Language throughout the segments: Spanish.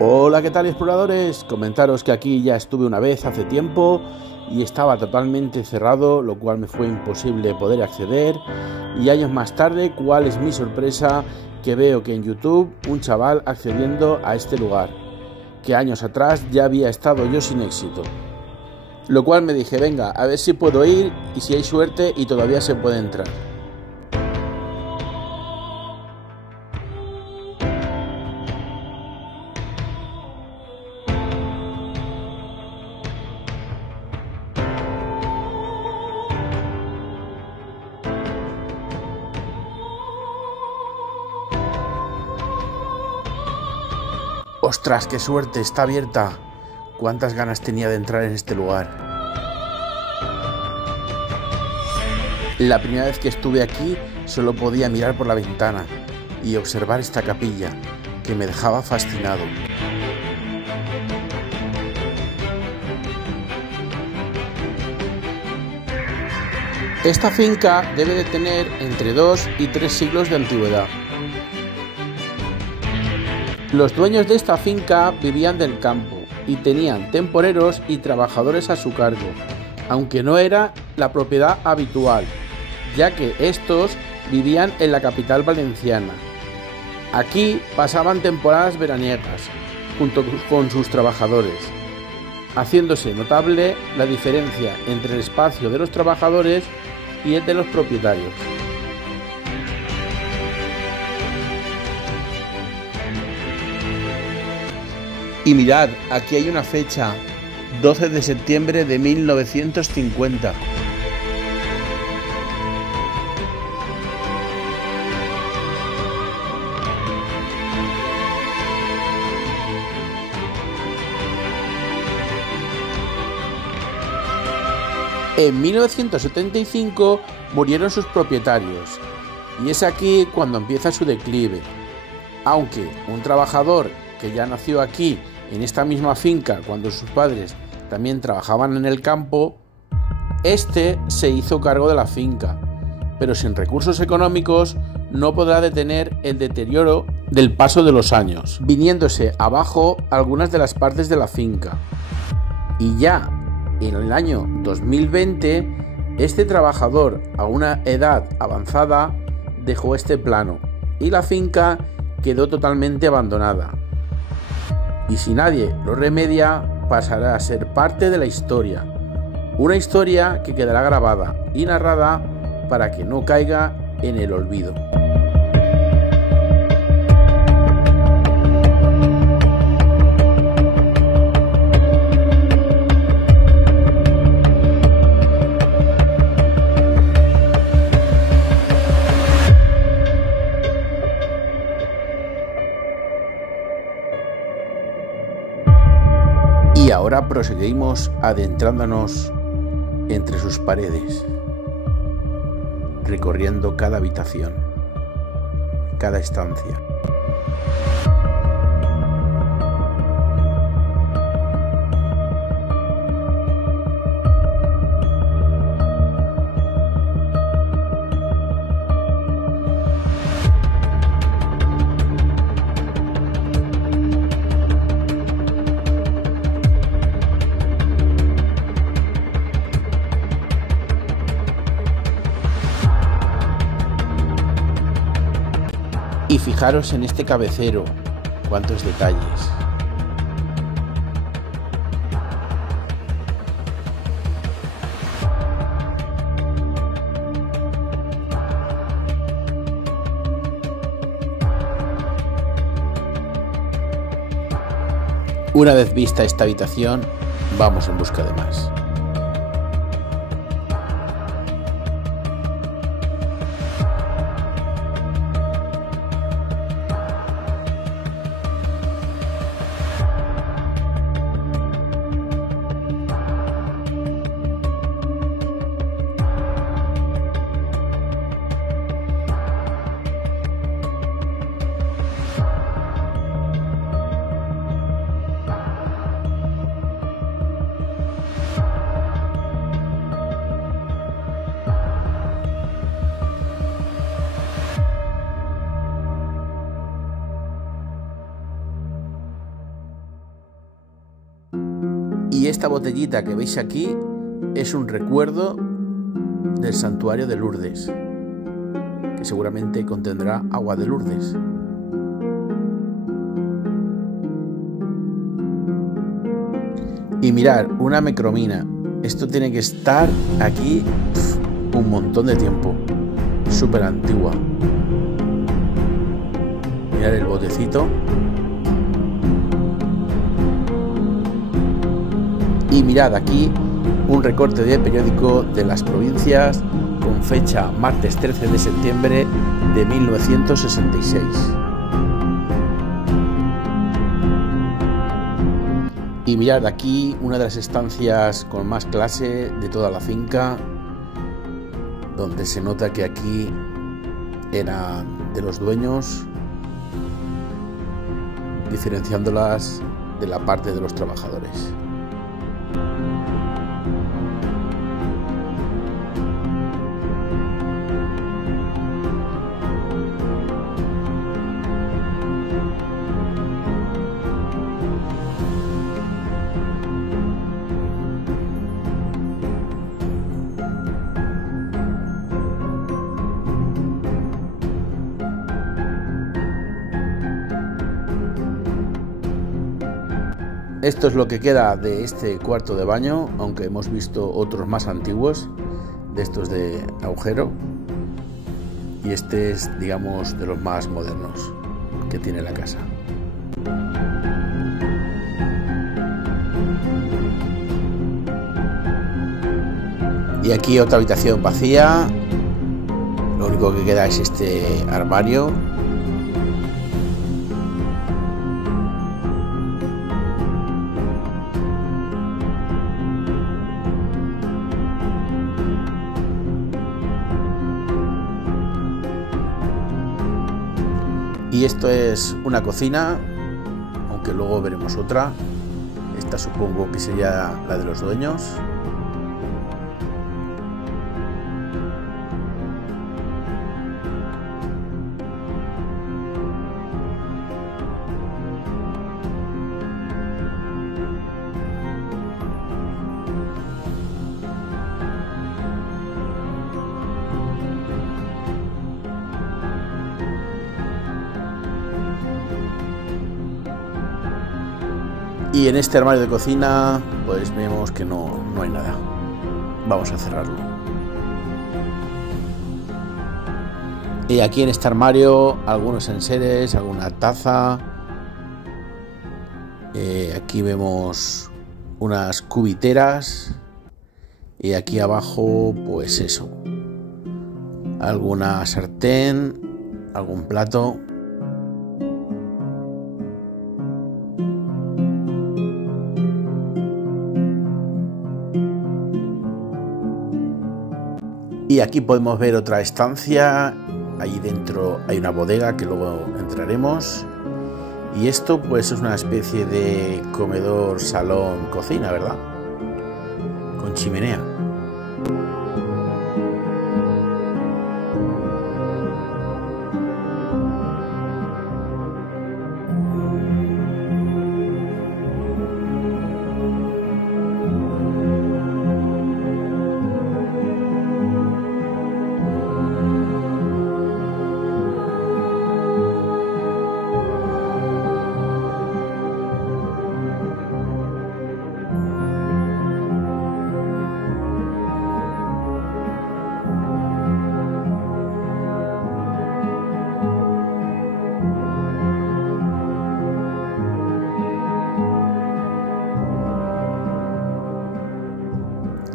Hola, ¿qué tal, exploradores? Comentaros que aquí ya estuve una vez hace tiempo y estaba totalmente cerrado, lo cual me fue imposible poder acceder. Y años más tarde, ¿cuál es mi sorpresa? Que veo que en YouTube un chaval accediendo a este lugar, que años atrás ya había estado yo sin éxito. Lo cual me dije, venga, a ver si puedo ir y si hay suerte y todavía se puede entrar. ¡Ostras, qué suerte! Está abierta. Cuántas ganas tenía de entrar en este lugar. La primera vez que estuve aquí solo podía mirar por la ventana y observar esta capilla, que me dejaba fascinado. Esta finca debe de tener entre 2 y 3 siglos de antigüedad. Los dueños de esta finca vivían del campo y tenían temporeros y trabajadores a su cargo, aunque no era la propiedad habitual, ya que estos vivían en la capital valenciana. Aquí pasaban temporadas veraniegas junto con sus trabajadores, haciéndose notable la diferencia entre el espacio de los trabajadores y el de los propietarios. Y mirad, aquí hay una fecha, 12 de septiembre de 1950. En 1975 murieron sus propietarios, y es aquí cuando empieza su declive. Aunque un trabajador que ya nació aquí, en esta misma finca, cuando sus padres también trabajaban en el campo, este se hizo cargo de la finca, pero sin recursos económicos no podrá detener el deterioro del paso de los años, viniéndose abajo algunas de las partes de la finca. Y ya en el año 2020, este trabajador a una edad avanzada dejó este plano y la finca quedó totalmente abandonada. Y si nadie lo remedia, pasará a ser parte de la historia. Una historia que quedará grabada y narrada para que no caiga en el olvido. Y ahora proseguimos adentrándonos entre sus paredes, recorriendo cada habitación, cada estancia. Y fijaros en este cabecero, cuántos detalles. Una vez vista esta habitación, vamos en busca de más. Y esta botellita que veis aquí es un recuerdo del santuario de Lourdes, que seguramente contendrá agua de Lourdes. Y mirad, una mecromina. Esto tiene que estar aquí un montón de tiempo. Súper antigua. Mirad el botecito. Y mirad aquí un recorte de periódico de las provincias con fecha martes 13 de septiembre de 1966. Y mirad aquí una de las estancias con más clase de toda la finca, donde se nota que aquí era de los dueños, diferenciándolas de la parte de los trabajadores. Esto es lo que queda de este cuarto de baño, aunque hemos visto otros más antiguos, de estos de agujero. Y este es, digamos, de los más modernos que tiene la casa. Y aquí otra habitación vacía. Lo único que queda es este armario. Y esto es una cocina, aunque luego veremos otra. Esta supongo que sería la de los dueños. Y en este armario de cocina pues vemos que no hay nada. Vamos a cerrarlo. Y aquí en este armario algunos enseres, alguna taza. Aquí vemos unas cubiteras. Y aquí abajo pues eso. Alguna sartén, algún plato. Y aquí podemos ver otra estancia, allí dentro hay una bodega que luego entraremos. Y esto pues es una especie de comedor, salón, cocina, ¿verdad? Con chimenea.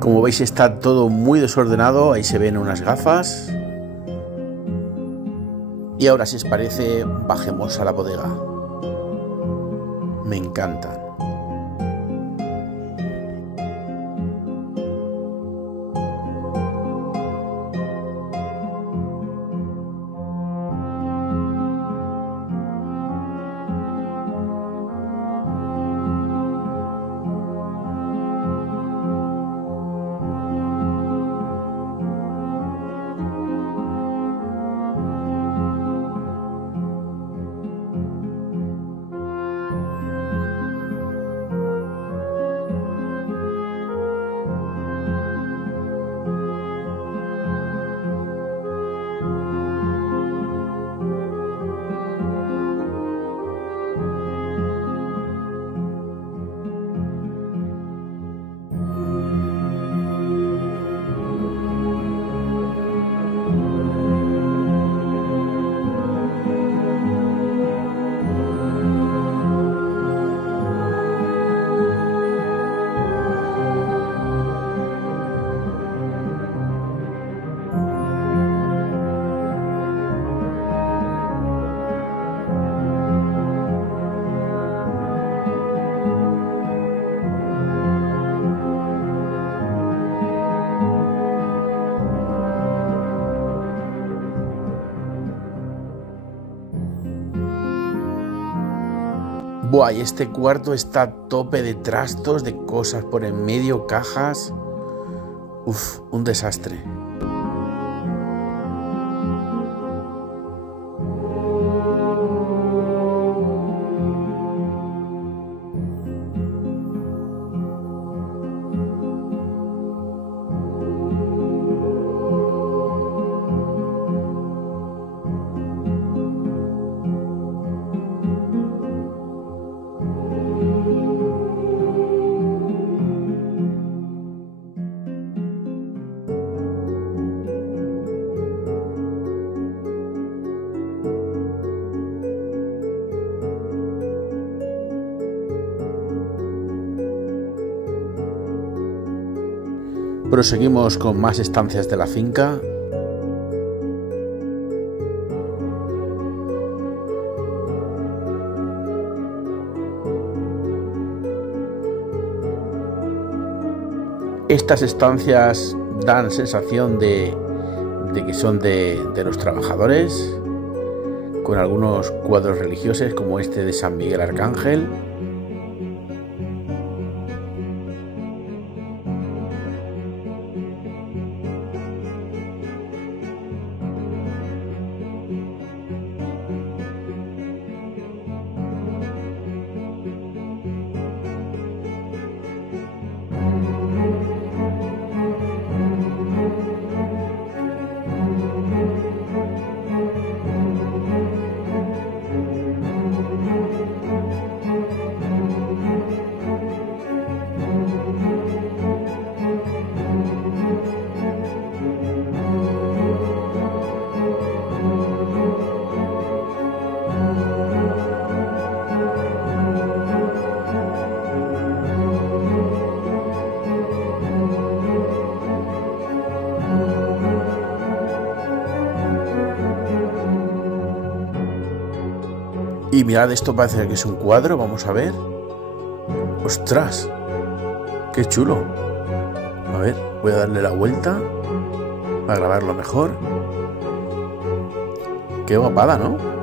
Como veis está todo muy desordenado, ahí se ven unas gafas. Y ahora si os parece bajemos a la bodega. Me encantan. Buah, y este cuarto está a tope de trastos, de cosas por en medio, cajas. Uf, un desastre. Proseguimos con más estancias de la finca. Estas estancias dan sensación de que son de los trabajadores, con algunos cuadros religiosos como este de San Miguel Arcángel. Y mirad, esto parece que es un cuadro, vamos a ver. ¡Ostras! ¡Qué chulo! A ver, voy a darle la vuelta para grabarlo mejor. ¡Qué guapada!, ¿no?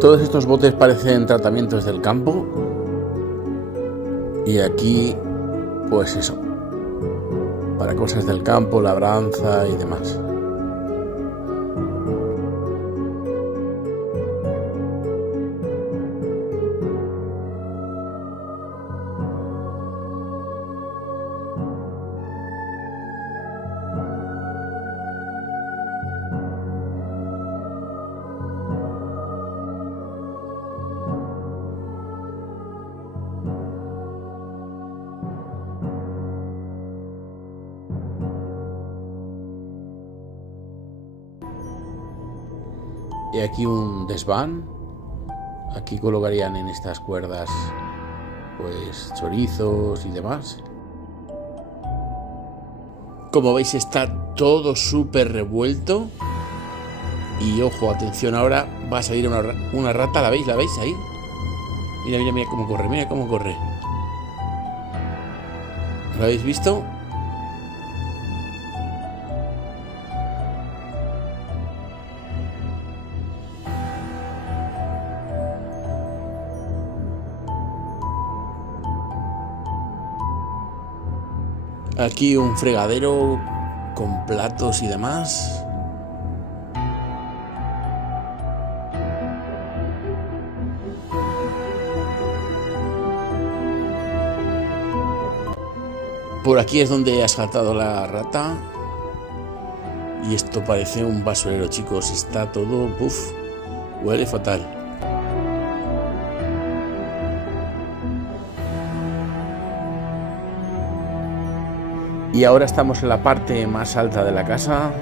Todos estos botes parecen tratamientos del campo. Y aquí, pues eso, para cosas del campo, labranza y demás. Y aquí un desván. Aquí colocarían en estas cuerdas pues chorizos y demás. Como veis, está todo súper revuelto. Y ojo, atención, ahora va a salir una rata. ¿La veis? ¿La veis ahí? Mira, mira, mira cómo corre, mira cómo corre. ¿Lo habéis visto? Aquí un fregadero con platos y demás. Por aquí es donde ha saltado la rata. Y esto parece un basurero, chicos. Está todo... ¡Puf! Huele fatal. Y ahora estamos en la parte más alta de la casa.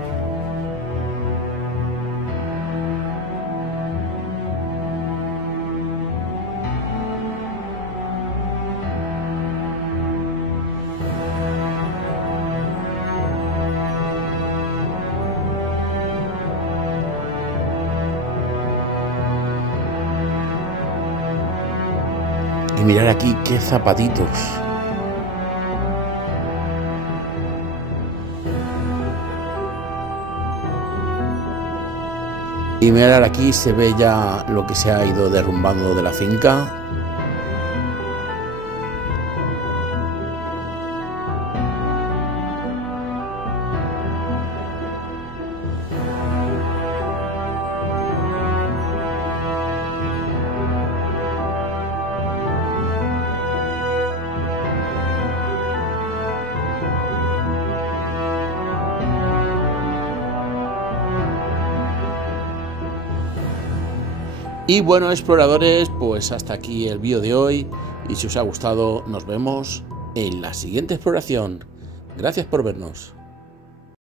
Y mirar aquí qué zapatitos. Y mirar aquí se ve ya lo que se ha ido derrumbando de la finca. Y bueno, exploradores, pues hasta aquí el vídeo de hoy, y si os ha gustado nos vemos en la siguiente exploración. Gracias por vernos.